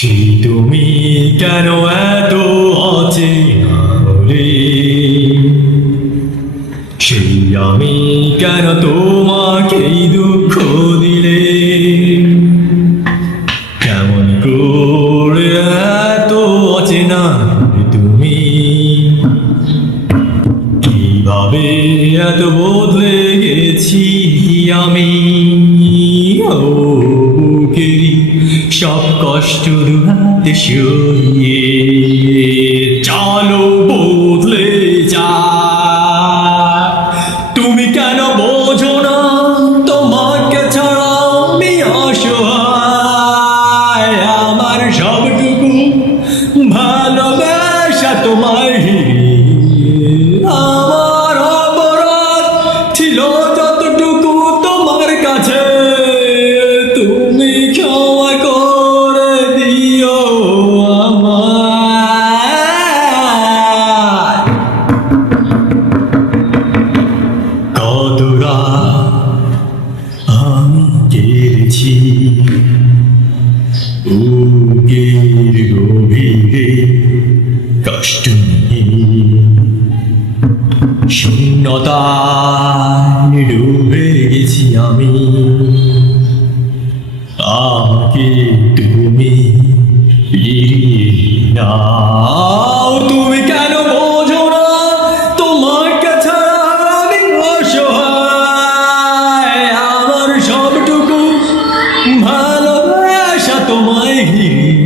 সেই তুমি কেন এত অচেনা হলে, সেই আমি কেন তোমাকেই দুঃখ দিলে, কেমন করে এত অচেনা তুমি, কিভাবে এত বদলে গেছি আমি। ও বুকেরই সব কষ্ট দুহাতে সরিয়ে চলো বদলে যা। তুমি কেন বোঝো না তোমাকে ছাড়া আমি অসহায়, আমার সবটুকু ভালোবাসা তোমায় ঘিরে, আমার অপরাধ ছিল যতটুকু তোমার কাছে, তুমি ক্ষমা করে দিও আমায়। কত রাত আমি কেড়েছি বুকের গভীরে কষ্ট নিয়ে, শূন্যতায় ডুবে গেছি আমি। আমাকে তুমি ফিরিয়ে নাও, তুমি কেন বোঝো না তোমাকে ছাড়া আমি অসহায়, আমার সবটুকু ভালোবাসা তোমায় ঘিরে,